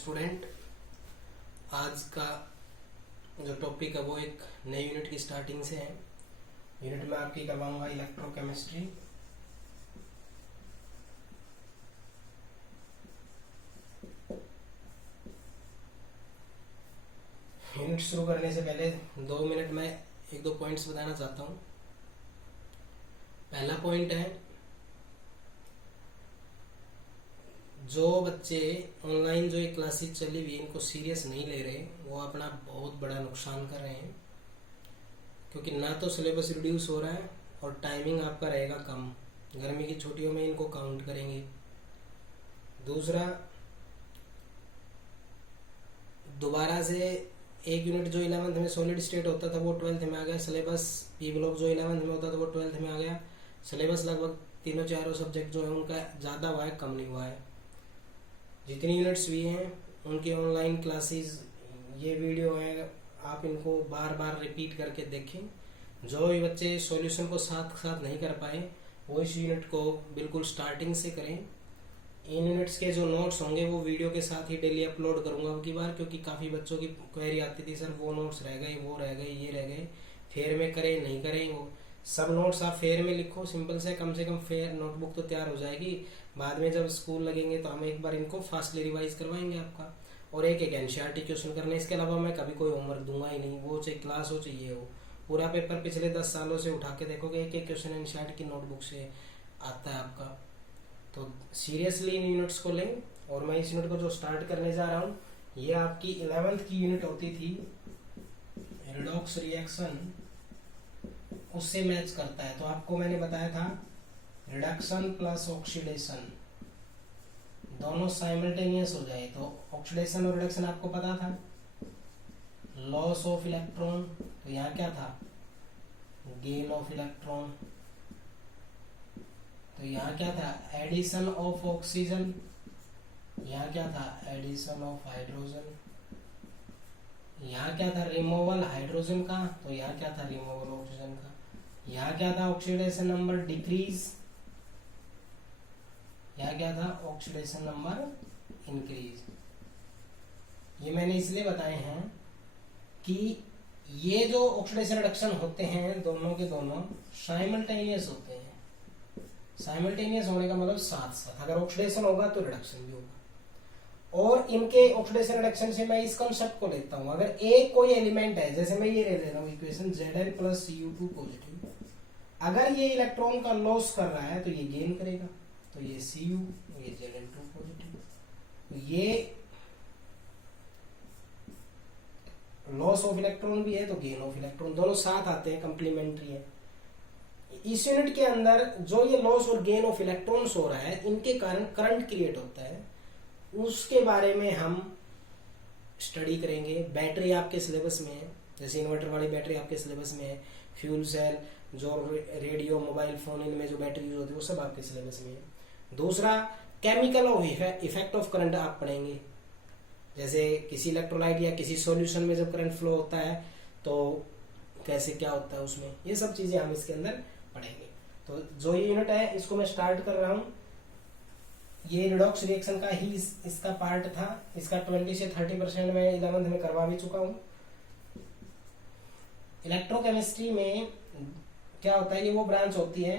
Student. आज का जो टॉपिक है वो एक नई यूनिट की स्टार्टिंग से है। यूनिट में आपकी करवाऊंगा इलेक्ट्रोकेमिस्ट्री। यूनिट शुरू करने से पहले 2 मिनट में एक दो पॉइंट्स बताना चाहता हूँ। पहला पॉइंट है, जो बच्चे ऑनलाइन जो ये क्लासेस चली हुई इनको सीरियस नहीं ले रहे, वो अपना बहुत बड़ा नुकसान कर रहे हैं, क्योंकि ना तो सिलेबस रिड्यूस हो रहा है और टाइमिंग आपका रहेगा कम। गर्मी की छुट्टियों में इनको काउंट करेंगे। दूसरा, दोबारा से एक यूनिट जो 11th में सॉलिड स्टेट होता था वो 12th में आ गया। सिलेबस पी ब्लॉक जो 11th में होता था वो 12th में आ गया। सिलेबस लगभग तीनों चारों सब्जेक्ट जो है उनका ज़्यादा हुआ है, कम नहीं हुआ है। जितनी यूनिट्स हुई हैं उनकी ऑनलाइन क्लासेस, ये वीडियो है, आप इनको बार बार रिपीट करके देखें। जो भी बच्चे सॉल्यूशन को साथ साथ नहीं कर पाए वो इस यूनिट को बिल्कुल स्टार्टिंग से करें। इन यूनिट्स के जो नोट्स होंगे वो वीडियो के साथ ही डेली अपलोड करूंगा अब की बार, क्योंकि काफ़ी बच्चों की क्वेरी आती थी, सर वो नोट्स रह गए, वो रह गए, ये रह गए, फेयर में करें नहीं करें। वो सब नोट्स आप फेयर में लिखो, सिंपल से कम फेयर नोटबुक तो तैयार हो जाएगी। बाद में जब स्कूल लगेंगे तो हम एक बार इनको फास्टली रिवाइज करवाएंगे आपका, और एक एक एनसीईआरटी क्वेश्चन करने। इसके अलावा मैं कभी कोई होमवर्क दूंगा ही नहीं, वो चाहे क्लास हो चाहिए हो। पूरा पेपर पिछले 10 सालों से उठा के देखोगे, एक एक क्वेश्चन एनसीईआरटी की नोटबुक से आता है आपका। तो सीरियसली इन यूनिट्स को लें। और मैं इस यूनिट को जो स्टार्ट करने जा रहा हूँ, ये आपकी 11th की यूनिट होती थी, रिडॉक्स रिएक्शन, उससे मैच करता है। तो आपको मैंने बताया था रिडक्शन प्लस ऑक्सीडेशन दोनों साइमल्टेनियस हो जाए तो ऑक्सीडेशन और रिडक्शन आपको पता था। लॉस ऑफ इलेक्ट्रॉन, तो यहाँ क्या था, गेन ऑफ इलेक्ट्रॉन। तो यहाँ क्या था, एडिशन ऑफ ऑक्सीजन। यहाँ क्या था, एडिशन ऑफ हाइड्रोजन। यहाँ क्या था, रिमूवल हाइड्रोजन का। तो यहाँ क्या था, रिमूवल ऑक्सीजन का। यहाँ क्या था, ऑक्सीडेशन नंबर डिक्रीज। यहाँ क्या था, ऑक्सीडेशन नंबर इंक्रीज। ये मैंने इसलिए बताए हैं कि ये जो ऑक्सीडेशन रिडक्शन होते हैं दोनों के दोनों साइमल्टेनियस होते हैं। साइमल्टेनियस होने का मतलब साथ साथ, अगर ऑक्सीडेशन होगा तो रिडक्शन भी होगा। और इनके ऑक्सीडेशन रिडक्शन से मैं इस कॉन्सेप्ट को लेता हूं, अगर एक कोई एलिमेंट है, जैसे मैं ये ले रहा हूं equation Zn plus Cu2 positive, अगर ये इलेक्ट्रॉन का लॉस कर रहा है तो ये गेन करेगा, तो ये Cu, ये Zn2 पॉजिटिव। ये लॉस ऑफ इलेक्ट्रॉन भी है तो गेन ऑफ इलेक्ट्रॉन, दोनों साथ आते हैं, कंप्लीमेंट्री है। इस यूनिट के अंदर जो ये लॉस और गेन ऑफ इलेक्ट्रॉन्स हो रहा है, इनके कारण करंट क्रिएट होता है, उसके बारे में हम स्टडी करेंगे। बैटरी आपके सिलेबस में है, जैसे इन्वर्टर वाली बैटरी आपके सिलेबस में है। फ्यूल सेल, जो रेडियो, मोबाइल फोन, इनमें जो बैटरी यूज होती है वो सब आपके सिलेबस में है। दूसरा, chemical of effect of current आप पढ़ेंगे, जैसे किसी इलेक्ट्रोलाइट या किसी सॉल्यूशन में जब करंट फ्लो होता है तो कैसे क्या होता है उसमें, ये सब चीजें हम इसके अंदर पढ़ेंगे। तो जो ये यूनिट है इसको मैं स्टार्ट कर रहा हूँ। ये रिडॉक्स रिएक्शन का ही इसका पार्ट था। इसका 20 से 30% मैं 11th में करवा भी चुका हूँ। इलेक्ट्रोकेमिस्ट्री में क्या होता है, ये वो ब्रांच होती है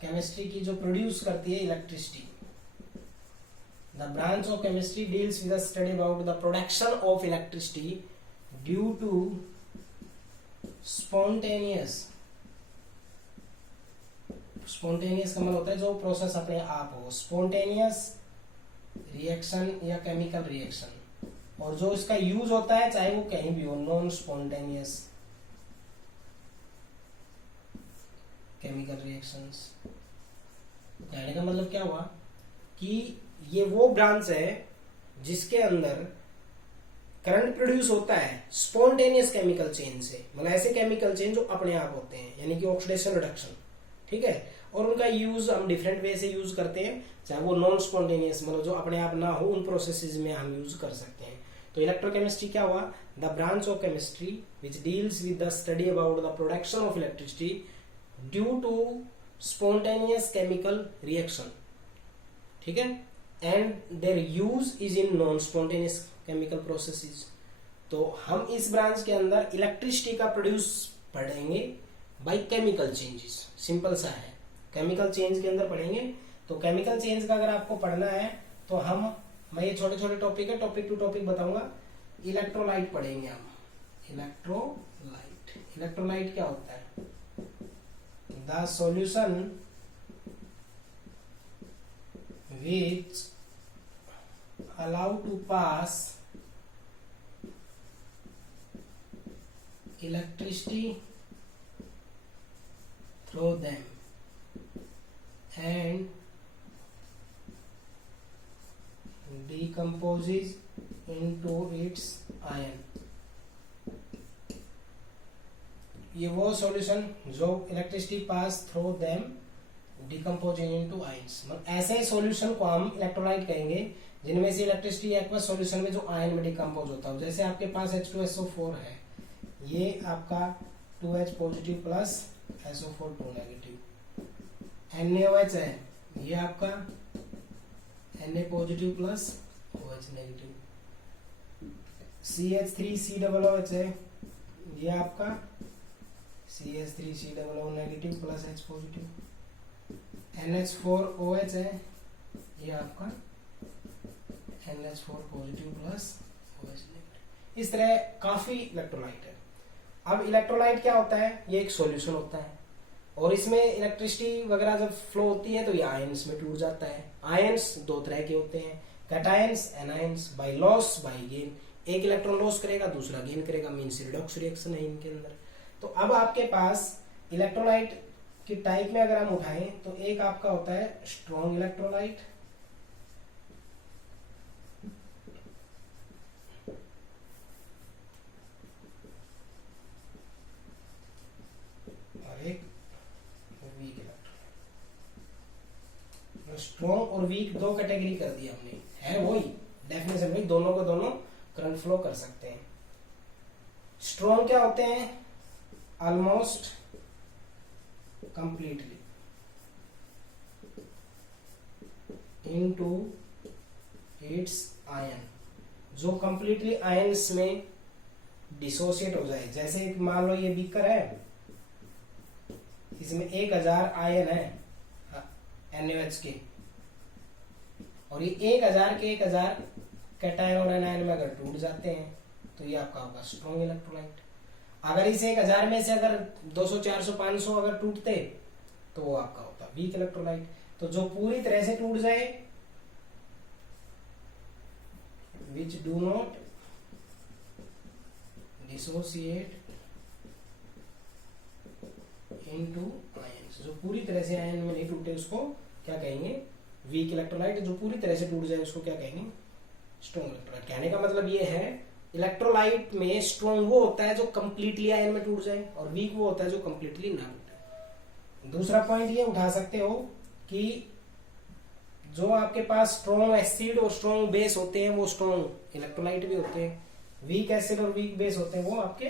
केमिस्ट्री की जो प्रोड्यूस करती है electricity. The branch of chemistry deals with the study about the production of electricity due to spontaneous का मतलब होता है जो प्रोसेस अपने आप हो, स्पॉन्टेनियस रिएक्शन या केमिकल रिएक्शन। और जो इसका यूज होता है चाहे वो कहीं भी हो, नॉन स्पॉन्टेनियस केमिकल रिएक्शंस। कहने का मतलब क्या हुआ कि ये वो ब्रांच है जिसके अंदर करंट प्रोड्यूस होता है स्पॉन्टेनियस केमिकल चेन से, मतलब ऐसे केमिकल चेन जो अपने आप होते हैं, यानी कि ऑक्सीडेशन रिडक्शन, ठीक है। और उनका यूज हम डिफरेंट वे से यूज करते हैं, चाहे वो नॉन स्पॉन्टेनियस मतलब जो अपने आप ना हो, उन प्रोसेसेस में हम यूज कर सकते हैं। तो इलेक्ट्रोकेमिस्ट्री क्या हुआ, the branch of chemistry which deals with the study about the production of electricity due to spontaneous chemical reaction, ठीक है। And their use is in non spontaneous chemical processes. तो हम इस ब्रांच के अंदर इलेक्ट्रिसिटी का प्रोड्यूस पढ़ेंगे by chemical changes. Simple सा है, केमिकल चेंज के अंदर पढ़ेंगे। तो केमिकल चेंज का अगर आपको पढ़ना है तो मैं ये छोटे छोटे टॉपिक है, टॉपिक टू टॉपिक बताऊंगा। इलेक्ट्रोलाइट पढ़ेंगे हम। इलेक्ट्रोलाइट क्या होता है? The solution which allow to pass electricity through them and decomposes into its ion। ये वो सॉल्यूशन जो electricity pass through them decomposing into ions, मतलब ऐसे सॉल्यूशन को हम इलेक्ट्रोलाइट कहेंगे जिनमें से इलेक्ट्रिसिटी एक्वस सॉल्यूशन में जो आयन में डिकम्पोज होता है। जैसे आपके पास H2SO4 है, ये आपका 2H positive plus SO4 2 negative. NaOH है, ये आपका Na positive plus OH negative. CH3COOH है, ये आपका CH3COO negative plus H positive. NH4OH है, ये आपका NH4 positive plus OH negative. इस तरह काफी इलेक्ट्रोलाइट है। अब इलेक्ट्रोलाइट क्या होता है? ये एक सॉल्यूशन होता है और इसमें इलेक्ट्रिसिटी वगैरह जब फ्लो होती है तो ये आयंस में टूट जाता है। आयंस दो तरह के होते हैं, cations, anions. By loss by gain, एक इलेक्ट्रॉन लॉस करेगा दूसरा गेन करेगा, मींस रिडॉक्स रिएक्शन है इनके अंदर। तो अब आपके पास इलेक्ट्रोलाइट की टाइप में अगर हम उठाएं तो एक आपका होता है स्ट्रॉन्ग इलेक्ट्रोलाइट, और एक वीक इलेक्ट्रोलाइट। स्ट्रॉन्ग और वीक दो कैटेगरी कर दी हमने, है वही डेफिनेशन में, दोनों को दोनों करंट फ्लो कर सकते हैं। स्ट्रॉन्ग क्या होते हैं? Almost completely into its ion, जो completely ions में डिसोसिएट हो जाए। जैसे मान लो ये बीकर है, इसमें 1000 आयन है NaOH के, और ये 1000 के 1000 कैटायन और एनायन में अगर टूट जाते हैं तो ये आपका होगा स्ट्रॉन्ग इलेक्ट्रोलाइट। अगर इस 1000 में से अगर 200 400 500 अगर टूटते तो वो आपका होता वीक इलेक्ट्रोलाइट। तो जो पूरी तरह से टूट जाए, which do not dissociate into ions, जो पूरी तरह से आयन में नहीं टूटे उसको क्या कहेंगे? Weak electrolyte. जो पूरी तरह से टूट जाए उसको क्या कहेंगे? Strong electrolyte. कहने का मतलब ये है इलेक्ट्रोलाइट में स्ट्रॉन्ग वो होता है जो कंप्लीटली आयन में टूट जाए, और वीक वो होता है जो कंप्लीटली ना टूटे। दूसरा पॉइंट ये उठा सकते हो कि जो आपके पास स्ट्रॉन्ग एसिड और स्ट्रॉन्ग बेस होते हैं वो स्ट्रॉन्ग इलेक्ट्रोलाइट भी होते हैं, वीक एसिड और वीक बेस होते हैं वो आपके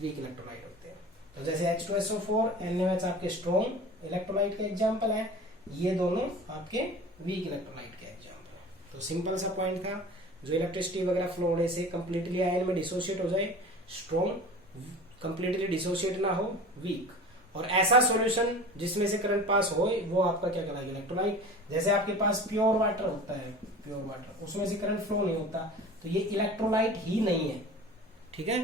वीक इलेक्ट्रोलाइट होते हैं। तो जैसे H2SO4, NaOH आपके स्ट्रॉन्ग इलेक्ट्रोलाइट के एग्जाम्पल है, ये दोनों आपके वीक इलेक्ट्रोलाइट के एग्जाम्पल है। तो सिंपल सा पॉइंट था, जो इलेक्ट्रिसिटी वगैरह फ्लो होने से कंप्लीटली आयन में डिसोसिएट हो जाए स्ट्रॉन्ग, कंप्लीटली डिसोसिएट ना हो वीक, और ऐसा सॉल्यूशन जिसमें से करंट पास हो वो आपका क्या कहलाएगा? इलेक्ट्रोलाइट। जैसे आपके पास प्योर वाटर होता है, प्योर वाटर, उसमें से करंट फ्लो नहीं होता, तो ये इलेक्ट्रोलाइट ही नहीं है। ठीक है,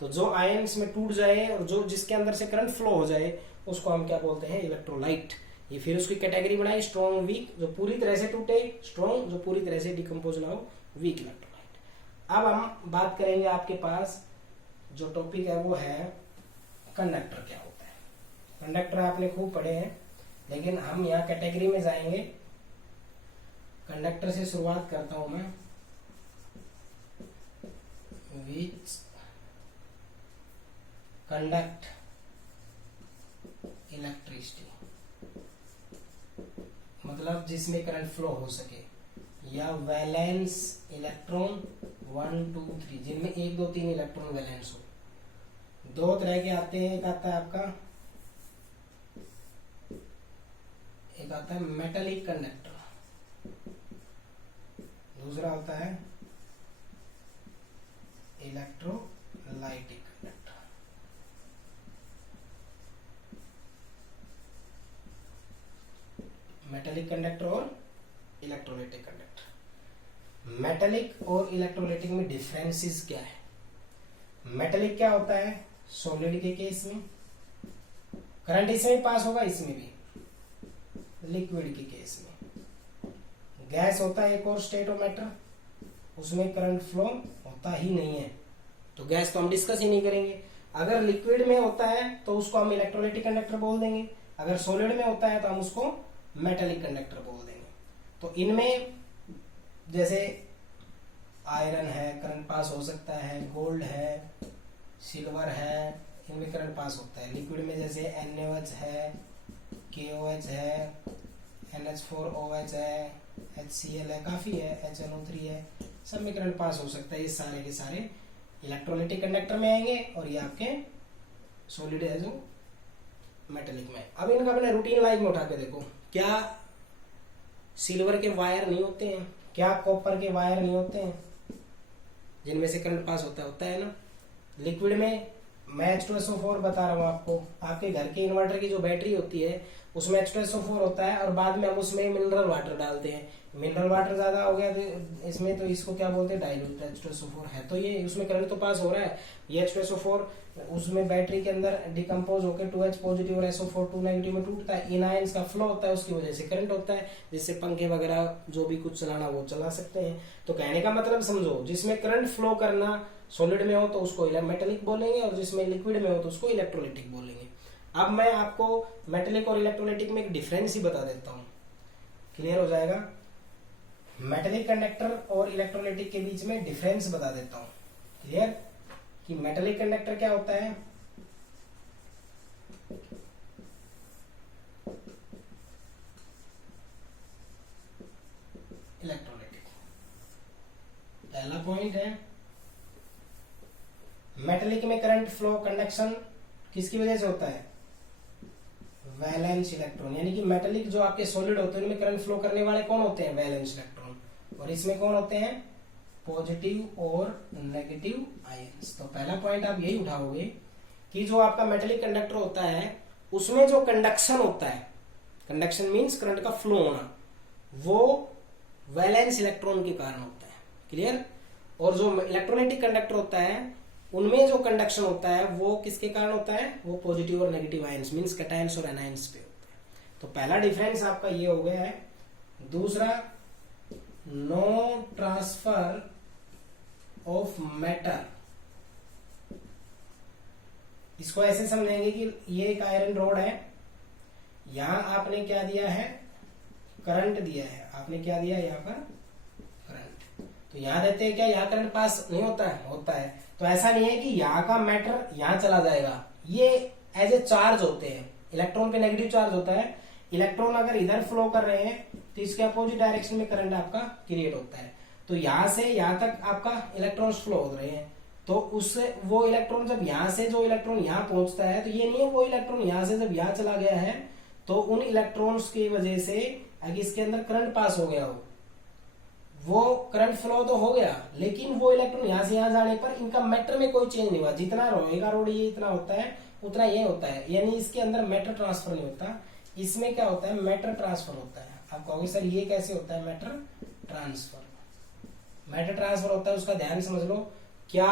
तो जो आयंस में टूट जाए और जो जिसके अंदर से करंट फ्लो हो जाए उसको हम क्या बोलते हैं? इलेक्ट्रोलाइट। ये फिर उसकी कैटेगरी बनाई स्ट्रॉन्ग वीक, जो पूरी तरह से टूटे स्ट्रॉन्ग, जो पूरी तरह से डिकम्पोज ना हो वीक इलेक्ट्रोलाइट। अब हम बात करेंगे, आपके पास जो टॉपिक है वो है कंडक्टर क्या होता है। कंडक्टर आपने खूब पढ़े हैं, लेकिन हम यहाँ कैटेगरी में जाएंगे। कंडक्टर से शुरुआत करता हूं मैं। विच कंडक्ट इलेक्ट्रिसिटी, मतलब जिसमें करंट फ्लो हो सके, या वैलेंस इलेक्ट्रॉन 1 2 3, जिनमें 1 2 3 इलेक्ट्रॉन वैलेंस हो। दो तरह के आते हैं, एक आता है आपका, एक आता है मेटालिक कंडक्टर, दूसरा होता है इलेक्ट्रोलाइटिक कंडक्टर। मेटेलिक कंडक्टर और इलेक्ट्रोलाइटिक कंडक्टर। मेटेलिक और इलेक्ट्रोलाइटिक में डिफरेंसेस क्या है? मेटेलिक क्या होता है? सॉलिड के केस में करंट इसमें पास होगा, इसमें भी। लिक्विड के केस में गैस होता है एक और स्टेट ऑफ मैटर, उसमें करंट फ्लो होता ही नहीं है, तो गैस तो हम डिस्कस ही नहीं करेंगे। अगर लिक्विड में होता है तो उसको हम इलेक्ट्रोलाइटिक कंडक्टर बोल देंगे, अगर सॉलिड में होता है तो हम उसको मेटेलिक कंडक्टर बोल देंगे। तो इनमें जैसे आयरन है, करंट पास हो सकता है, गोल्ड है, सिल्वर है, इनमें करंट पास होता है। लिक्विड में जैसे NaOH है, KOH है, NH4OH है, HCl है, काफी है, HNO3 है, सब में करंट पास हो सकता है। ये सारे के सारे इलेक्ट्रोलाइटिक कंडक्टर में आएंगे और ये आपके सॉलिड है जो मेटेलिक में। अब इनका अपने रूटीन लाइफ में उठा के देखो, क्या सिल्वर के वायर नहीं होते हैं? क्या कॉपर के वायर नहीं होते हैं जिनमें से करंट पास होता है ना? लिक्विड में मैं H2SO4 बता रहा हूँ आपको, आपके घर के इन्वर्टर की जो बैटरी होती है उसमें H2SO4 होता है और बाद में हम उसमें मिनरल वाटर डालते हैं। मिनरल वाटर ज्यादा हो गया तो इसमें, तो इसको क्या बोलते हैं? डाइल्यूट H2SO4 है, तो ये उसमें करंट तो पास हो रहा है। ये H2SO4 उसमें बैटरी के अंदर डिकम्पोज होकर 2H पॉजिटिव और SO4 2 नेगेटिव में टूटता है, इन आयंस का फ्लो होता है, उसकी वजह से करंट होता है, जिससे पंखे वगैरह जो भी कुछ चलाना वो चला सकते हैं। तो कहने का मतलब समझो, जिसमें करंट फ्लो करना सॉलिड में हो तो उसको मेटेलिक बोलेंगे और जिसमें लिक्विड में हो तो उसको इलेक्ट्रोलाइटिक बोलेंगे। अब मैं आपको मेटेलिक और इलेक्ट्रोलाइटिक में एक डिफरेंस ही बता देता हूँ, क्लियर हो जाएगा। मेटेलिक कंडक्टर और इलेक्ट्रोलाइटिक के बीच में डिफरेंस बता देता हूँ, क्लियर, कि मेटेलिक कंडक्टर क्या होता है। इलेक्ट्रोलाइटिक पहला पॉइंट है, मेटेलिक में करंट फ्लो कंडक्शन किसकी वजह से होता है? वैलेंस इलेक्ट्रॉन, यानी कि मेटेलिक जो आपके सॉलिड होते हैं उनमें करंट फ्लो करने वाले कौन होते हैं? Valence electron. और इसमें कौन होते हैं? पॉजिटिव और नेगेटिव आयंस। तो पहला पॉइंट आप यही उठाओगे कि जो आपका मेटेलिक कंडक्टर होता है उसमें जो कंडक्शन होता है, कंडक्शन मींस करंट का फ्लो होना, वो वैलेंस इलेक्ट्रॉन के कारण होता है, क्लियर। और जो इलेक्ट्रोलाइटिक कंडक्टर होता है उनमें जो कंडक्शन होता है वो किसके कारण होता है? वो पॉजिटिव और नेगेटिव आयंस मींस कैटायंस और एनायंस पे होता है। तो पहला डिफरेंस आपका ये हो गया है। दूसरा, नो ट्रांसफर ऑफ मैटर, इसको ऐसे समझेंगे कि ये एक आयरन रोड है, यहां आपने क्या दिया है? करंट दिया है। आपने क्या दिया यहाँ पर? करंट। तो यहां देते हैं क्या, यहाँ करंट पास नहीं होता है? होता है। तो ऐसा नहीं है कि यहाँ का मैटर यहाँ चला जाएगा, ये एज ए चार्ज होते हैं, इलेक्ट्रॉन पे नेगेटिव चार्ज होता है। इलेक्ट्रॉन अगर इधर फ्लो कर रहे हैं तो इसके अपोजिट डायरेक्शन में करंट आपका क्रिएट होता है। तो यहां से यहां तक आपका इलेक्ट्रॉन्स फ्लो हो रहे हैं, तो उससे वो इलेक्ट्रॉन जब यहां से जो इलेक्ट्रॉन यहां पहुंचता है, तो ये नहीं है वो इलेक्ट्रॉन यहां से जब यहां चला गया है तो उन इलेक्ट्रॉन्स की वजह से अगर इसके अंदर करंट पास हो गया हो, वो करंट फ्लो तो हो गया, लेकिन वो इलेक्ट्रॉन यहां से यहां जाने पर इनका मैटर में कोई चेंज नहीं हुआ। जितना रोएगा रोड ये इतना होता है उतना ये होता है, यानी इसके अंदर मैटर ट्रांसफर नहीं होता। इसमें क्या होता है? मैटर ट्रांसफर होता है। आप कहोगे सर ये कैसे होता है मैटर ट्रांसफर? मैटर ट्रांसफर होता है, उसका ध्यान समझ लो। क्या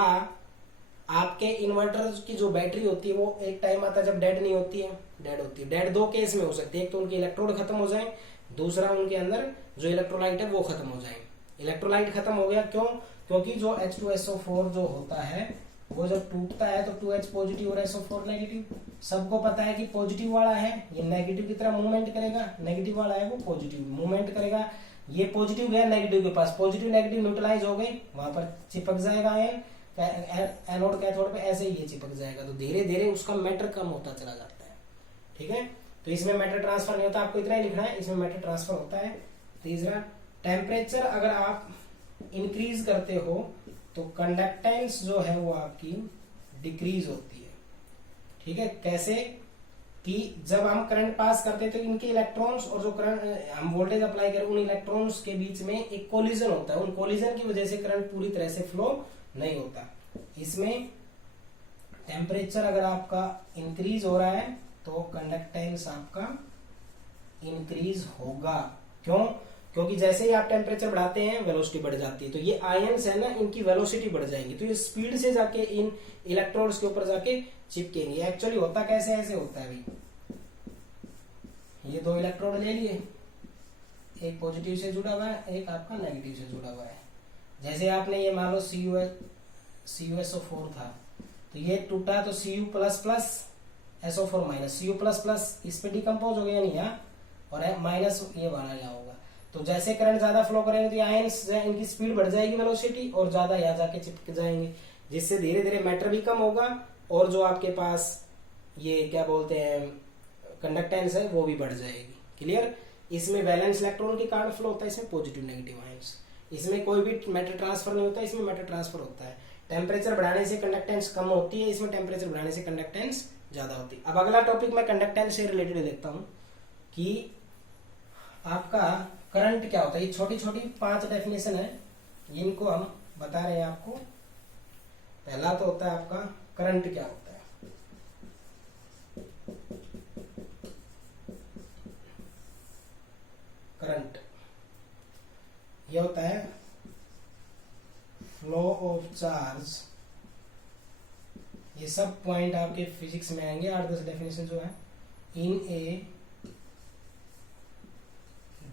आपके इन्वर्टर की जो बैटरी होती है वो एक टाइम आता है जब डेड नहीं होती है? डेड होती है। डेड दो केस में हो सकती है, एक तो उनके इलेक्ट्रोड खत्म हो जाए, दूसरा उनके अंदर जो इलेक्ट्रोलाइट है वो खत्म हो जाए। इलेक्ट्रोलाइट खत्म हो गया क्यों? क्योंकि जो H2SO4 जो होता है वो जब टूटता है तो 2H पॉजिटिव और SO4 नेगेटिव। सबको पता है कि पॉजिटिव वाला है ये नेगेटिव की तरह मूवमेंट करेगा, नेगेटिव वाला है वो पॉजिटिव मूवमेंट करेगा। ये पॉजिटिव गया नेगेटिव के पास, पॉजिटिव नेगेटिव न्यूट्रलाइज हो गई, वहां पर चिपक जाएगा आयन, एनोड कैथोड पे ऐसे ही ये चिपक जाएगा। तो धीरे धीरे उसका मैटर कम होता चला जाता है, ठीक है। तो इसमें मैटर ट्रांसफर नहीं होता, आपको इतना ही लिखना है, इसमें मैटर ट्रांसफर होता है। तीसरा, टेम्परेचर अगर आप इंक्रीज करते हो तो कंडक्टेंस जो है वो आपकी डिक्रीज होती है, ठीक है। कैसे? कि जब हम करंट पास करते हैं तो इनके इलेक्ट्रॉन्स और जो करंट हम वोल्टेज अप्लाई करें उन इलेक्ट्रॉन्स के बीच में एक कोलिजन होता है, उन कोलिजन की वजह से करंट पूरी तरह से फ्लो नहीं होता। इसमें टेम्परेचर अगर आपका इंक्रीज हो रहा है तो कंडक्टेंस आपका इंक्रीज होगा। क्यों? क्योंकि जैसे ही आप टेम्परेचर बढ़ाते हैं वेलोसिटी बढ़ जाती है, तो ये आयंस है ना, इनकी वेलोसिटी बढ़ जाएंगी, तो ये स्पीड से जाके इन इलेक्ट्रोड्स के ऊपर जाके चिपकेंगे। एक्चुअली होता कैसे ऐसे होता है भाई, ये दो इलेक्ट्रोड ले लिए, एक पॉजिटिव से जुड़ा हुआ है, एक आपका नेगेटिव से जुड़ा हुआ है। जैसे आपने ये मान लो CuSO4 था, तो ये टूटा तो Cu plus plus SO4 minus, Cu plus plus इस पे डिकम्पोज हो गया नहीं यहाँ, और माइनस ये बनाया होगा। तो जैसे करंट ज्यादा फ्लो करेंगे तो आयंस इनकी स्पीड बढ़ जाएगी वेलोसिटी, और ज्यादा यहाँ जाके चिपक जाएंगे, जिससे धीरे धीरे मैटर भी कम होगा और जो आपके पास ये क्या बोलते हैं कंडक्टेंस है वो भी बढ़ जाएगी। क्लियर? इसमें वैलेंस इलेक्ट्रॉन के कारण फ्लो होता है, इसमें पॉजिटिव नेगेटिव आयंस। इसमें कोई भी मैटर ट्रांसफर नहीं होता, इसमें मैटर ट्रांसफर होता है। टेम्परेचर बढ़ाने से कंडक्टेंस कम होती है, इसमें टेम्परेचर बढ़ाने से कंडक्टेंस ज्यादा होती है। अब अगला टॉपिक मैं कंडक्टेंस से रिलेटेड देखता हूं कि आपका करंट क्या होता है। ये छोटी छोटी 5 डेफिनेशन है, इनको हम बता रहे हैं आपको। पहला तो होता है आपका करंट क्या होता है। करंट ये होता है फ्लो ऑफ चार्ज। ये सब पॉइंट आपके फिजिक्स में आएंगे, 8-10 डेफिनेशन जो है, इन ए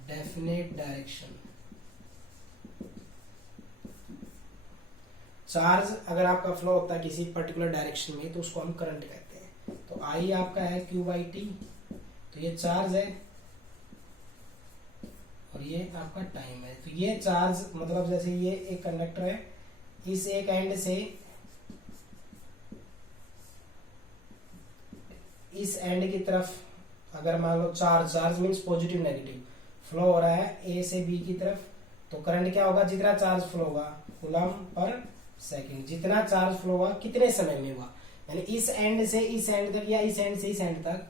डेफिनेट डायरेक्शन। चार्ज अगर आपका फ्लो होता है किसी पर्टिकुलर डायरेक्शन में तो उसको हम करंट कहते हैं। तो आई आपका है Q/T, तो ये चार्ज है और ये आपका टाइम है। तो ये चार्ज मतलब जैसे ये एक कंडक्टर है, इस एक एंड से इस एंड की तरफ अगर मान लो charge means positive negative flow हो रहा है ए से बी की तरफ, तो करंट क्या होगा, जितना चार्ज फ्लो होगा कूलम्ब पर सेकंड, जितना चार्ज फ्लो हुआ कितने समय में हुआ, यानी इस एंड से इस एंड तक या इस एंड से इस एंड तक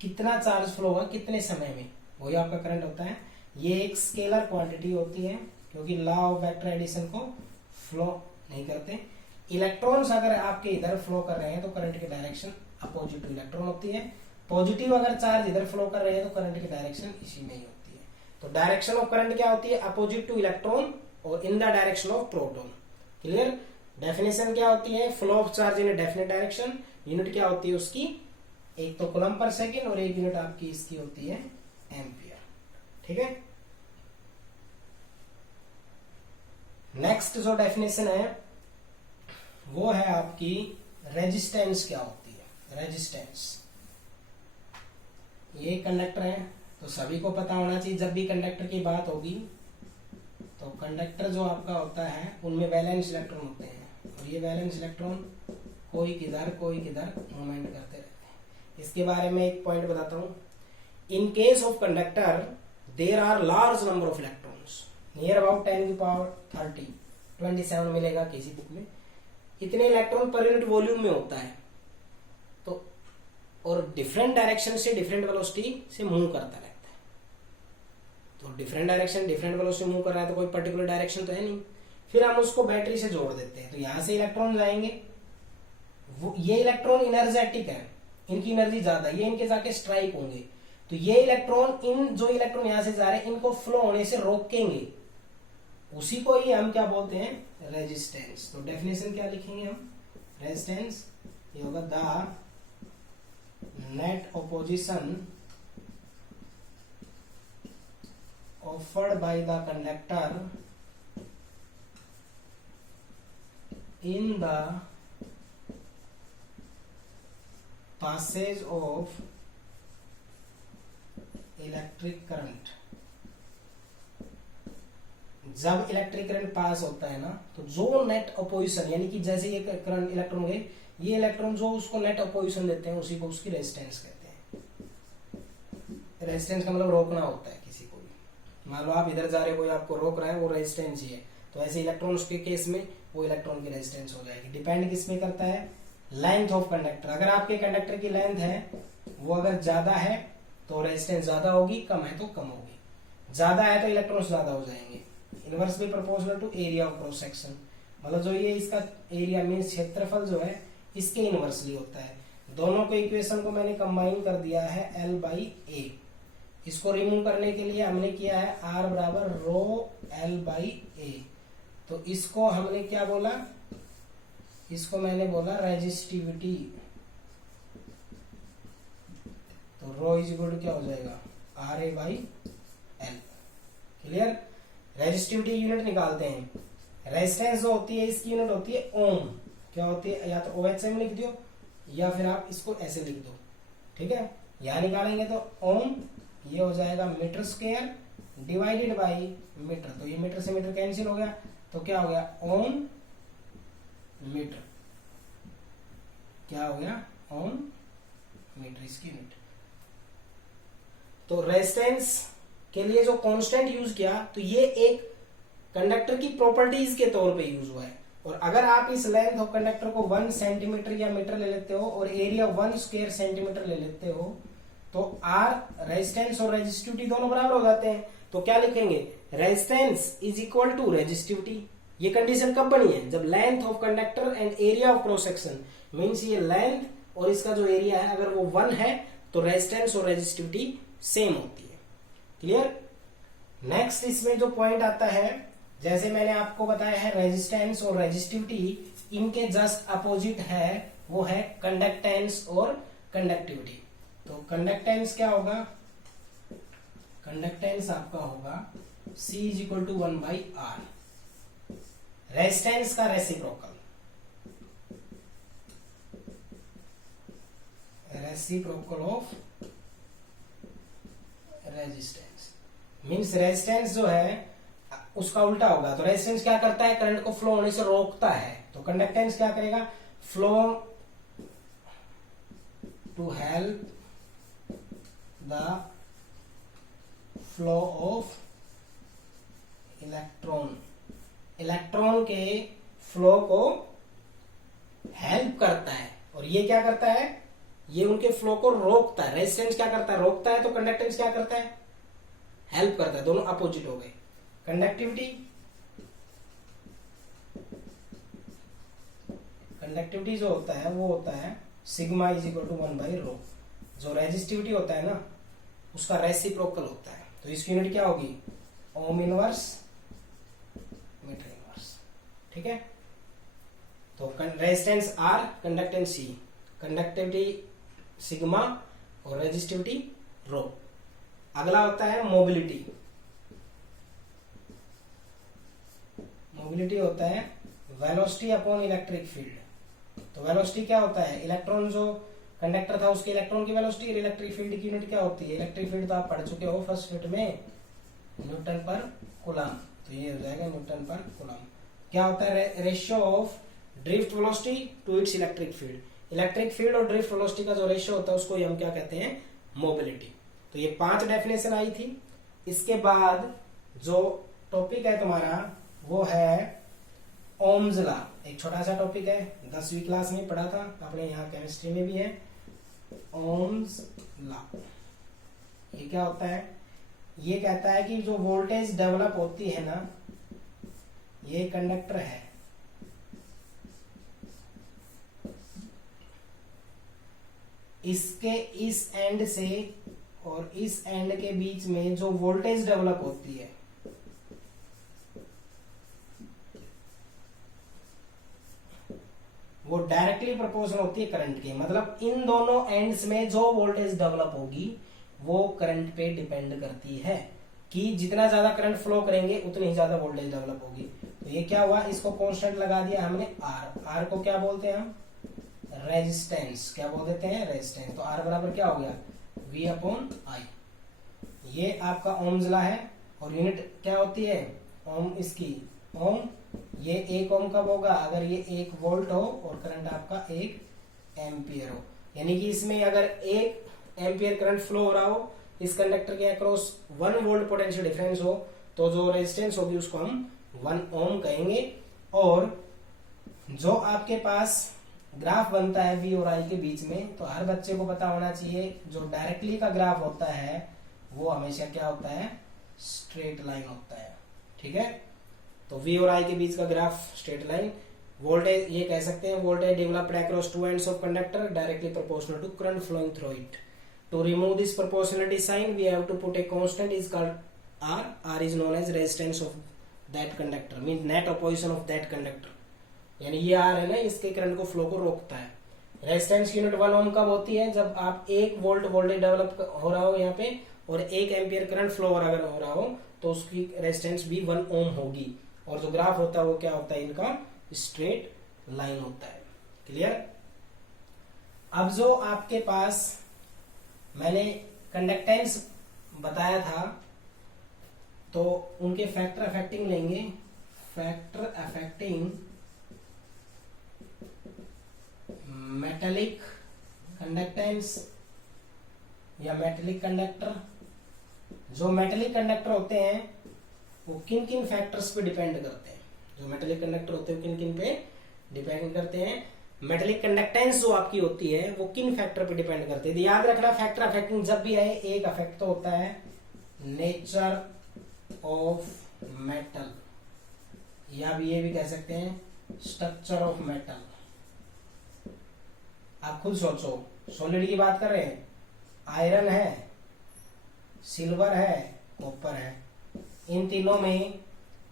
कितना चार्ज फ्लो हुआ कितने समय में, वही आपका करंट होता है। ये एक स्केलर क्वांटिटी होती है क्योंकि लॉ ऑफ वेक्टर एडिशन को फ्लो नहीं करते। इलेक्ट्रॉन्स अगर आपके इधर फ्लो कर रहे हैं तो करंट की डायरेक्शन अपोजिट टू इलेक्ट्रॉन होती है। पॉजिटिव अगर चार्ज इधर फ्लो कर रहे हैं तो करंट की डायरेक्शन इसी में ही होती है। तो डायरेक्शन ऑफ करंट क्या होती है, अपोजिट टू इलेक्ट्रॉन और in the direction of proton. Clear? Definition क्या होती है, flow of charge in a definite direction. Unit क्या होती है उसकी, एक तो कूलम्ब पर सेकंड और एक यूनिट आपकी इसकी होती है एम्पियर। ठीक है। नेक्स्ट जो डेफिनेशन है वो है आपकी रेजिस्टेंस क्या होती है। रेजिस्टेंस, ये कंडक्टर है तो सभी को पता होना चाहिए जब भी कंडक्टर की बात होगी तो कंडक्टर जो आपका होता है उनमें वैलेंस इलेक्ट्रॉन होते हैं और ये वैलेंस इलेक्ट्रॉन कोई किधर मूवमेंट करते रहते हैं। इसके बारे में एक पॉइंट बताता हूं। In case of conductor there are large number of electrons, near about 10⁻30 27 मिलेगा किसी बुक में। इतने इलेक्ट्रॉन पर यूनिट वॉल्यूम में होता है, तो और डिफरेंट डायरेक्शन से डिफरेंट वेलोसिटी से मूव करता रहता है। तो different direction different velocity move कर रहा है तो कोई पर्टिकुलर डायरेक्शन तो है नहीं। फिर हम उसको बैटरी से जोड़ देते हैं तो यहां से इलेक्ट्रॉन जाएंगे, ये इलेक्ट्रॉन इनर्जेटिक है, इनकी एनर्जी ज्यादा, ये इनके जाके स्ट्राइक होंगे, तो ये इलेक्ट्रॉन इन जो इलेक्ट्रॉन यहां से जा रहे हैं इनको फ्लो होने से रोकेंगे। उसी को ही हम क्या बोलते हैं, रेजिस्टेंस। तो डेफिनेशन क्या लिखेंगे हम, रेजिस्टेंस ये होगा the net opposition offered by the conductor in the passage of electric current। जब इलेक्ट्रिक करंट पास होता है ना तो जो नेट अपोजिशन, यानी कि जैसे ये करंट इलेक्ट्रॉन गए, ये इलेक्ट्रॉन जो उसको नेट अपोजिशन देते हैं उसी को उसकी रेजिस्टेंस कहते हैं। रेजिस्टेंस का मतलब रोकना होता है किसी को भी। मान लो आप इधर जा रहे हो, कोई आपको रोक रहा है, वो रेजिस्टेंस ही है। तो ऐसे इलेक्ट्रॉन्स के केस में वो इलेक्ट्रॉन की रेजिस्टेंस हो जाएगी। डिपेंड किस पे करता है, लेंथ ऑफ कंडक्टर। अगर आपके कंडक्टर की लेंथ है वो अगर ज्यादा है तो रेजिस्टेंस ज्यादा होगी, कम है तो कम होगी। ज्यादा है तो इलेक्ट्रॉन्स ज्यादा हो जाएंगे। Inversely proportional to area of cross section, मतलब जो ये इसका एरिया मींस क्षेत्रफल जो है इसके इनवर्सली होता है। दोनों को इक्वेशन को मैंने कंबाइन कर दिया है L/A। इसको रिमूव करने के लिए हमने किया है R बराबर रो L/A। तो इसको हमने क्या बोला, इसको मैंने बोला रेजिस्टिविटी। तो रो इज इक्वल टू क्या हो जाएगा RA/L। क्लियर। रेजिस्टिविटी यूनिट निकालते हैं। रेजिस्टेंस जो होती है इसकी यूनिट होती है ओम। क्या होती है, या तो OHM लिख दो या फिर आप इसको ऐसे लिख दो, ठीक है। यहां निकालेंगे तो ओम, ये हो जाएगा metre square divided by metre. तो ये मीटर से मीटर कैंसिल हो गया, तो क्या हो गया ओम मीटर। क्या हो गया ओम मीटर इसकी यूनिट। तो रेजिस्टेंस के लिए जो कांस्टेंट यूज किया तो ये एक कंडक्टर की प्रॉपर्टीज के तौर पे यूज हुआ है। और अगर आप इस लेंथ ऑफ कंडक्टर को 1 सेंटीमीटर या मीटर ले लेते हो और एरिया 1 स्क्वायर सेंटीमीटर ले लेते हो तो R रेजिस्टेंस और रेजिस्टिविटी दोनों बराबर हो जाते हैं। तो क्या लिखेंगे, resistance is equal to resistivity. ये कंडीशन कब बनी है, जब length of conductor and area of cross section means ये लेंथ और इसका जो एरिया है अगर वो 1 है तो रेजिस्टेंस और रेजिस्टिविटी सेम होती है। क्लियर। नेक्स्ट इसमें जो पॉइंट आता है, जैसे मैंने आपको बताया है रेजिस्टेंस और रेजिस्टिविटी इनके जस्ट अपोजिट है, वो है कंडक्टेंस और कंडक्टिविटी। तो कंडक्टेंस क्या होगा, कंडक्टेंस आपका होगा C is equal to 1/R। Resistance का reciprocal, reciprocal of resistance means resistance जो है उसका उल्टा होगा। तो रेजिस्टेंस क्या करता है, करंट को फ्लो होने से रोकता है। तो कंडक्टेंस क्या करेगा, flow to help the flow of electron. Electron के फ्लो को हेल्प करता है और ये क्या करता है, ये उनके फ्लो को रोकता है। रेजिस्टेंस क्या करता है, रोकता है, तो कंडक्टेंस क्या करता है, हेल्प करता है। दोनों अपोजिट हो गए। कंडक्टिविटी, कंडक्टिविटी जो होता है वो होता है सिग्मा इज इक्वल टू 1/रो। जो रेजिस्टिविटी होता है ना उसका रेसिप्रोकल होता है। तो इसकी यूनिट क्या होगी, ओम इनवर्स मीटर इनवर्स। ठीक है। तो resistance R, conductance C, conductivity sigma और रेजिस्टिविटी रो। अगला होता है मोबिलिटी। मोबिलिटी होता है वेलोसिटी अपॉन इलेक्ट्रिक फील्ड। तो वेलोसिटी क्या होता है, इलेक्ट्रॉन जो कंडक्टर था उसके इलेक्ट्रॉन की वेलोसिटी। इलेक्ट्रिक फील्ड की यूनिट क्या होती है, इलेक्ट्रिक फील्ड तो आप पढ़ चुके हो फर्स्ट यूनिट में, न्यूटन पर कूलम। तो ये हो जाएगा न्यूटन पर कूलम। क्या होता है, ratio of drift velocity to its electric field. Electric field और ड्रिफ्ट वेलोसिटी का जो रेशियो होता है उसको हम क्या कहते हैं, मोबिलिटी। तो ये 5 डेफिनेशन आई थी। इसके बाद जो टॉपिक है तुम्हारा वो है ओम्स लॉ। एक छोटा सा टॉपिक है, 10वीं क्लास में पढ़ा था आपने, यहाँ केमिस्ट्री में भी है। ओम्स लॉ ये क्या होता है, ये कहता है कि जो वोल्टेज डेवलप होती है ना, ये कंडक्टर है, इसके इस एंड से और इस एंड के बीच में जो वोल्टेज डेवलप होती है वो डायरेक्टली प्रोपोर्शनल होती है करंट के। मतलब इन दोनों एंड्स में जो वोल्टेज डेवलप होगी वो करंट पे डिपेंड करती है कि जितना ज्यादा करंट फ्लो करेंगे उतनी ही ज्यादा वोल्टेज डेवलप होगी। तो ये क्या हुआ, इसको कांस्टेंट लगा दिया हमने R। R को क्या बोलते हैं हम, रेजिस्टेंस। क्या बोल देते हैं, रेजिस्टेंस। तो R बराबर क्या हो गया, V/I। ये आपका ओम्स लॉ है और यूनिट क्या होती है, ओम इसकी ओम। ये 1 ओम कब होगा, अगर ये 1 वोल्ट हो और करंट आपका 1 एम्पियर हो। यानी कि इसमें अगर 1 एम्पियर करंट फ्लो हो रहा हो इस कंडक्टर के अक्रॉस 1 वोल्ट पोटेंशियल डिफरेंस हो, तो जो रेजिस्टेंस होगी उसको हम 1 ओम कहेंगे। और जो आपके पास ग्राफ बनता है V और I के बीच में, तो हर बच्चे को पता होना चाहिए जो डायरेक्टली का ग्राफ होता है वो हमेशा क्या होता है, स्ट्रेट लाइन होता है। ठीक है, तो V और I के बीच का ग्राफ स्ट्रेट लाइन। वोल्टेज ये कह सकते हैं voltage developed across two ends of conductor directly proportional to current flowing through it. To remove this proportionality sign we have to put a constant is called R। R is known as resistance of that conductor, mean net opposition of that conductor। यानी ये R है ना, इसके current को flow को रोकता है। Resistance unit 1 ओम कब होती है, जब आप 1 वोल्ट वोल्टेज डेवलप हो रहा हो यहाँ पे और 1 एम्पियर करंट फ्लो अगर हो रहा हो तो उसकी रेजिस्टेंस भी 1 ओम होगी। और जो ग्राफ होता है वो क्या होता है, इनका स्ट्रेट लाइन होता है। क्लियर। अब जो आपके पास मैंने कंडक्टेंस बताया था तो उनके फैक्टर अफेक्टिंग लेंगे। फैक्टर अफेक्टिंग मेटेलिक कंडक्टेंस या मेटेलिक कंडक्टर। जो मेटेलिक कंडक्टर होते हैं वो किन किन फैक्टर्स पे डिपेंड करते हैं, जो मेटेलिक कंडक्टर होते हैं किन किन पे डिपेंड करते हैं। मेटेलिक कंडक्टेंस जो आपकी होती है वो किन फैक्टर पे डिपेंड करते हैं। याद रखना फैक्टर अफेक्टिंग जब भी आए एक अफेक्ट तो होता है नेचर ऑफ मेटल, या ये भी कह सकते हैं स्ट्रक्चर ऑफ मेटल। आप खुद सोचो, सॉलिड की बात कर रहे हैं, आयरन है, सिल्वर है, कॉपर है, इन तीनों में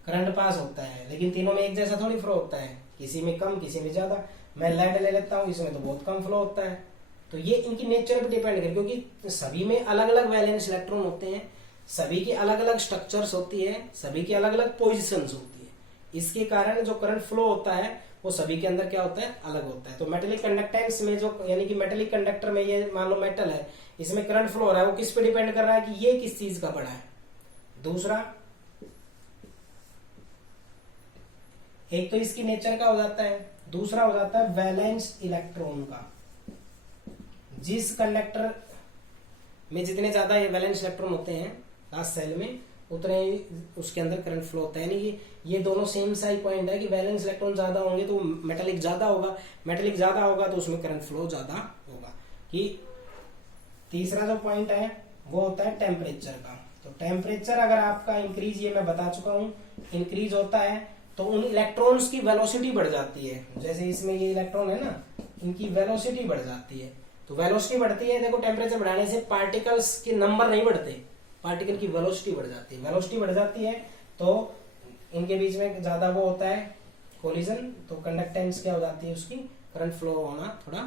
करंट पास होता है, लेकिन तीनों में एक जैसा थोड़ी फ्लो होता है, किसी में कम किसी में ज्यादा। मैं लेड ले लेता हूं, इसमें तो बहुत कम फ्लो होता है। तो ये इनकी नेचर पे डिपेंड करे, क्योंकि सभी में अलग अलग वैलेंस इलेक्ट्रॉन होते हैं, सभी की अलग अलग स्ट्रक्चर्स होती है, सभी की अलग अलग पोजिशंस होती है। इसके कारण जो करंट फ्लो होता है वो सभी के अंदर क्या होता है, अलग होता है। तो मेटेलिक कंडक्टेंस में जो यानी कि मेटेलिक कंडक्टर में ये मान लो मेटल है, इसमें करंट फ्लो हो रहा है, वो किस पे डिपेंड कर रहा है कि ये किस चीज का बड़ा है। दूसरा, एक तो इसकी नेचर का हो जाता है, दूसरा हो जाता है वैलेंस इलेक्ट्रॉन का। जिस कंडक्टर में जितने ज्यादा वैलेंस इलेक्ट्रॉन होते हैं लास्ट सेल में, उतने ही उसके अंदर करंट फ्लो होता है। यानी कि ये दोनों सेम सा ही पॉइंट है कि वैलेंस इलेक्ट्रॉन ज्यादा होंगे तो मेटेलिक ज्यादा होगा, मेटेलिक ज्यादा होगा तो उसमें करंट फ्लो ज्यादा होगा। कि तीसरा जो पॉइंट है वो होता है टेम्परेचर का। तो टेम्परेचर अगर आपका इंक्रीज, ये मैं बता चुका हूं, इंक्रीज होता है तो उन इलेक्ट्रॉन्स की वेलोसिटी बढ़ जाती है। जैसे इसमें ये इलेक्ट्रॉन है ना, इनकी वेलोसिटी बढ़ जाती है। तो वेलोसिटी बढ़ती है, देखो टेम्परेचर बढ़ाने से पार्टिकल्स के नंबर नहीं बढ़ते, पार्टिकल की वेलोसिटी बढ़ जाती है। वेलोसिटी बढ़ जाती है तो इनके बीच में ज्यादा वो होता है कोलिजन, तो कंडक्टेंस क्या हो जाती है, उसकी करंट फ्लो होना थोड़ा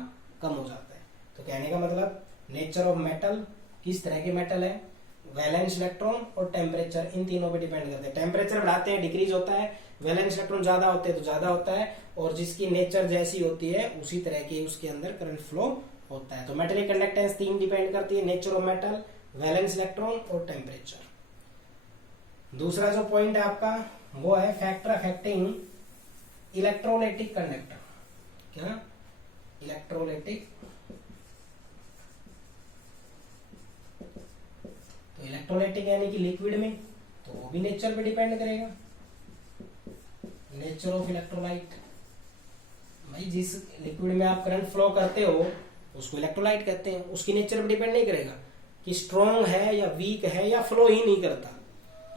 कम हो जाता है। तो कहने का मतलब नेचर ऑफ मेटल, किस तरह के मेटल है, वैलेंस इलेक्ट्रॉन और टेम्परेचर, इन तीनों पे डिपेंड करते हैं। टेम्परेचर बढ़ाते हैं डिक्रीज होता है, वैलेंस इलेक्ट्रॉन ज्यादा होते हैं तो ज्यादा होता है, और जिसकी नेचर जैसी होती है उसी तरह की उसके अंदर करंट फ्लो होता है। तो मेटेलिक कंडक्टेंस तीन डिपेंड करती है, nature of metal, valence electron और टेम्परेचर। दूसरा जो पॉइंट है आपका वो है फैक्टर अफेक्टिंग इलेक्ट्रोलाइटिक कंडक्टर। क्या, इलेक्ट्रोलाइटिक। तो इलेक्ट्रोलाइटिक यानी कि लिक्विड में, तो वो भी नेचर पे डिपेंड करेगा। नेचर ऑफ इलेक्ट्रोलाइट, भाई जिस लिक्विड में आप करंट फ्लो करते हो उसको इलेक्ट्रोलाइट कहते हैं। उसकी नेचर पे डिपेंड नहीं करेगा कि स्ट्रॉन्ग है या वीक है या फ्लो ही नहीं करता।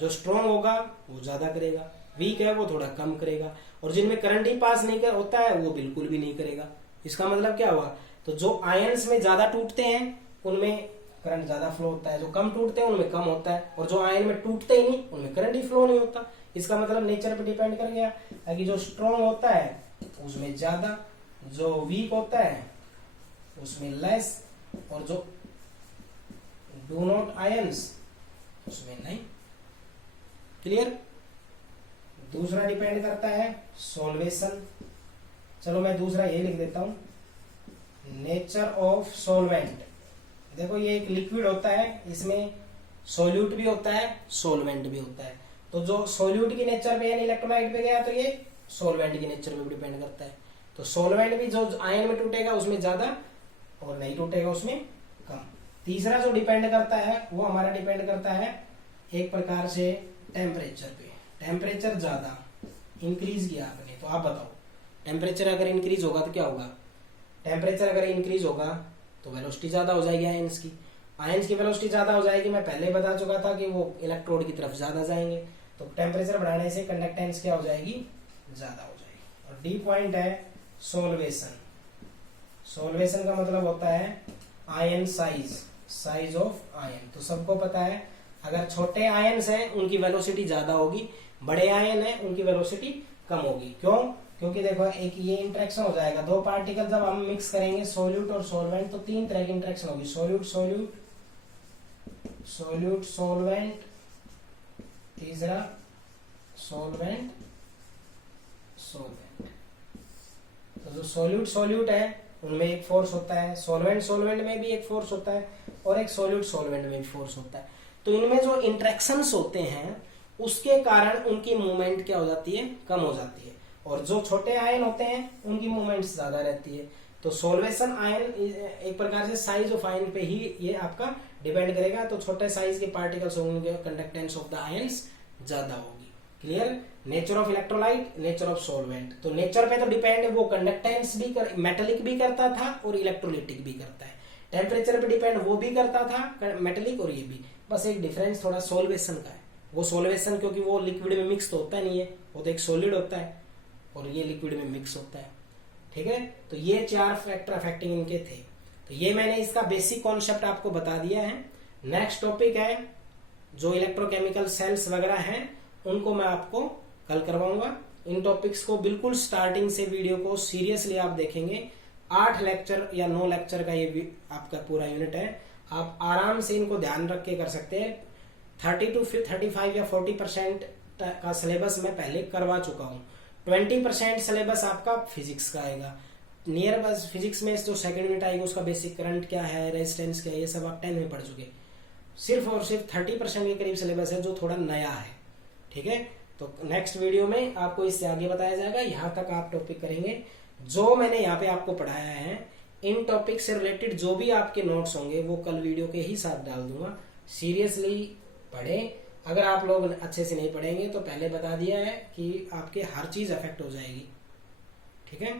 जो स्ट्रॉन्ग होगा वो ज्यादा करेगा, वीक है वो थोड़ा कम करेगा, और जिनमें करंट ही पास नहीं होता है वो बिल्कुल भी नहीं करेगा। इसका मतलब क्या हुआ, तो जो आयंस में ज्यादा टूटते हैं उनमें करंट ज्यादा फ्लो होता है, जो कम टूटते हैं उनमें कम होता है, और जो आयन में टूटते ही नहीं उनमें करंट ही फ्लो नहीं होता। इसका मतलब नेचर पे डिपेंड कर गया कि जो स्ट्रॉन्ग होता है उसमें ज्यादा, जो वीक होता है उसमें लेस, और जो डू नॉट आयंस उसमें नहीं। क्लियर। दूसरा डिपेंड करता है सॉल्वेशन। चलो मैं दूसरा ये लिख देता हूं, नेचर ऑफ सॉल्वेंट। देखो ये एक लिक्विड होता है, इसमें सोल्यूट भी होता है, सोलवेंट भी होता है। तो जो सोल्यूट की नेचर पे यानी इलेक्ट्रोलाइट पे गया तो ये सोलवेंट की नेचर पे डिपेंड करता है। तो सोलवेंट भी जो आयन में टूटेगा उसमें ज्यादा, और नहीं टूटेगा उसमें कम। तीसरा जो डिपेंड करता है वो हमारा डिपेंड करता है एक प्रकार से टेम्परेचर पे। टेम्परेचर ज्यादा इंक्रीज किया आपने, तो आप बताओ टेम्परेचर अगर इंक्रीज होगा तो क्या होगा, टेम्परेचर अगर इंक्रीज होगा तो वेलोसिटी ज्यादा हो जाएगी आयंस की वेलोसिटी ज्यादा हो जाएगी। मैं पहले ही बता चुका था कि वो इलेक्ट्रोड की तरफ ज्यादा जाएंगे, तो टेम्परेचर बढ़ाने से कंडक्टेंस क्या हो जाएगी, ज्यादा हो जाएगी। और डी पॉइंट है सोल्वेशन। सोल्वेशन का मतलब होता है आयन साइज ऑफ आयन। तो सबको पता है अगर छोटे आयन्स हैं उनकी वेलोसिटी ज्यादा होगी, बड़े आयन हैं उनकी वेलोसिटी कम होगी। क्यों? क्योंकि देखो एक ये इंटरेक्शन हो जाएगा, दो पार्टिकल जब हम मिक्स करेंगे सोल्यूट और सोलवेंट, तो तीन तरह की इंटरेक्शन होगी, सोल्यूट सोलवेंट, तीसरा सोलवेंट। तो जो सोल्यूट है उनमें एक फोर्स होता है, सोलवेंट में भी एक फोर्स होता है, और एक सोल्वेंट में भी फोर्स होता है। तो इनमें जो इंटरेक्शंस होते हैं उसके कारण उनकी मूवमेंट क्या हो जाती है, कम हो जाती है। और जो छोटे आयन होते हैं उनकी मूवमेंट ज्यादा रहती है। तो सोल्वेशन आयन एक प्रकार से साइज ऑफ आयन पे ही ये आपका डिपेंड करेगा। तो छोटे साइज के पार्टिकल्स होंगे, कंडक्टेंस ऑफ द आयंस ज्यादा होगी। Clear? Nature of electrolyte, nature of सोल्वेंट। तो नेचर पे तो डिपेंड है, वो कंडक्टेंस भी मेटेलिक भी करता था और इलेक्ट्रोलिटिक भी करता है। टेम्परेचर पे डिपेंड वो भी करता था मेटेलिक और ये भी, बस एक डिफरेंस थोड़ा सोल्वेशन का है। वो सोल्वेशन क्योंकि वो लिक्विड में मिक्स तो होता नहीं है, वो तो एक सॉलिड होता है, और ये लिक्विड में मिक्स होता है। ठीक है, तो ये चार फैक्टर अफेक्टिंग इनके थे। तो ये मैंने इसका बेसिक कॉन्सेप्ट आपको बता दिया है। नेक्स्ट टॉपिक है जो इलेक्ट्रोकेमिकल सेल्स वगैरह हैं, उनको मैं आपको कल करवाऊंगा। इन टॉपिक्स को बिल्कुल स्टार्टिंग से वीडियो को सीरियसली आप देखेंगे। 8 लेक्चर या 9 लेक्चर का ये आपका पूरा यूनिट है। आप आराम से इनको ध्यान रख के कर सकते हैं। 30 to 35 या 40% का सिलेबस मैं पहले करवा चुका हूँ। 20% सिलेबस आपका फिजिक्स का आएगा। नियर बस फिजिक्स में जो सेकंड यूनिट आएगी उसका बेसिक करंट क्या है, रेजिस्टेंस क्या है, ये सब आप 10 में पढ़ चुके। सिर्फ और सिर्फ 30% के करीब सिलेबस है जो थोड़ा नया है। ठीक है, तो नेक्स्ट वीडियो में आपको इससे आगे बताया जाएगा। यहाँ तक आप टॉपिक करेंगे। जो मैंने यहाँ पे आपको पढ़ाया है, इन टॉपिक से रिलेटेड जो भी आपके नोट्स होंगे वो कल वीडियो के ही साथ डाल दूंगा। सीरियसली पढ़ें। अगर आप लोग अच्छे से नहीं पढ़ेंगे तो पहले बता दिया है कि आपके हर चीज अफेक्ट हो जाएगी। ठीक है।